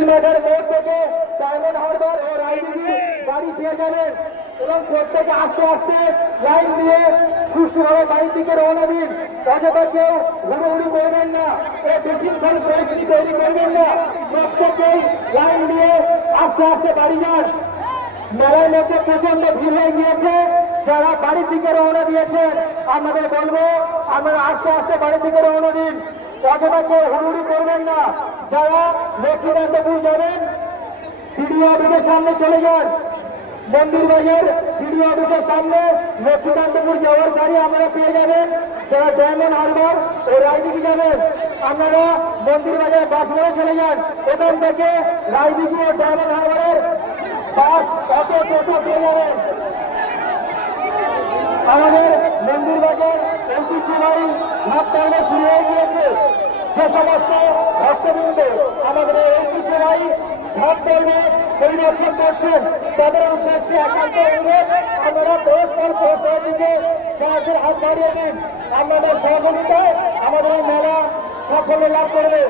Still মেটার মোড় থেকে diamond Harbour ও রাইডিঙ্গি বাড়ি ফিরে যাবেন এবং প্রত্যেকে আস্তে আস্তে লাইন দিয়ে সুষ্ঠুভাবে বাড়ি থেকে রওনা দিন। অযথা কেউ হুড়োহুড়ি করবেন না, বেশিক্ষণ পরিস্থিতি তৈরি করবেন না, প্রত্যেকেই লাইন দিয়ে আস্তে আস্তে বাড়ি যান। মেলার মধ্যে প্রচন্ড ভিড় হয়ে গিয়েছে। যারা বাড়ি থেকে রওনা দিয়েছেন আমাদের বলবো আপনারা আস্তে আস্তে বাড়ি থেকে রওনা দিন, অযথা কেউ হুড়োহুড়ি করবেন না। যারা লক্ষ্মীকান্তপুর যাবেন সিডিও অফিসের সামনে চলে যান। মন্দির বাজার সিডিও অফিসের সামনে লক্ষ্মীকান্তপুর যাওয়ার গাড়ি আপনারা পেয়ে যাবেন। যারা ডায়মন্ড হারবার ও রায়দিঘি যাবেন আপনারা মন্দির বাজার বাস মোড়ে চলে যান। এখান থেকে রায়দিঘি ও ডায়মন্ড হারবারের বাস অটো টোটো পেয়ে যাবেন। আমাদের মন্দির বাজার ঐতিহ্যবাহী ভাত টাইমে শুরু হয়ে গিয়েছে। যে সমস্ত ভক্তবৃন্দ আমাদের ঐতিহ্যবাহী ভাত টাইমে পরিদর্শন করছেন তাদের উদ্দেশ্যে একান্ত অনুরোধ আপনারা পরস্পর পরস্পর দিকে সাহায্যের হাত বাড়িয়ে দিন। আপনাদের সহযোগিতায় আমাদের মেলা সাফল্য লাভ করবে।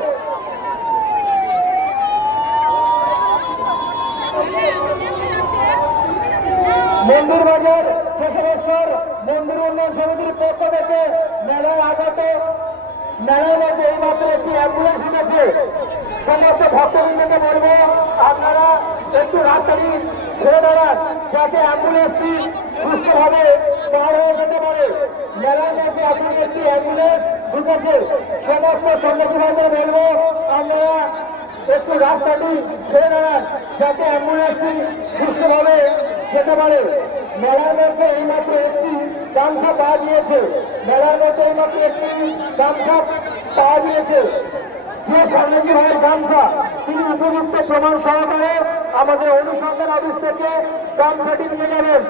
মন্দির বাজার শেষেশ্বর মন্দির উন্নয়ন সমিতির পক্ষ থেকে মেলায় আগত মেলার মধ্যে এইমাত্র একটি অ্যাম্বুলেন্স উঠেছে। সমস্ত ভক্তবৃন্দকে বলবো আপনারা একটু রাস্তাটি ছেড়ে দাঁড়ান যাতে অ্যাম্বুলেন্সটি সুস্থভাবে পার হয়ে যেতে পারে। মেলার মধ্যে এখন একটি অ্যাম্বুলেন্স ঢুকেছে। সমস্ত সংগঠনকে বলবো আপনারা একটু রাস্তাটি ছেড়ে দাঁড়ান যাতে অ্যাম্বুলেন্সটি সুস্থভাবে যেতে পারে। মেলার মধ্যে এইমাত্র একটি গামছা পাওয়া গিয়েছে। মেলার মধ্যে এইমাত্র একটি গামছা পাওয়া গিয়েছে। যে স্বামীজি ভাইয়ের গামছা তিনি উপযুক্ত প্রমাণ সহকারে আমাদের অনুসন্ধান অফিস থেকে গামছাটি নিয়ে যাবেন।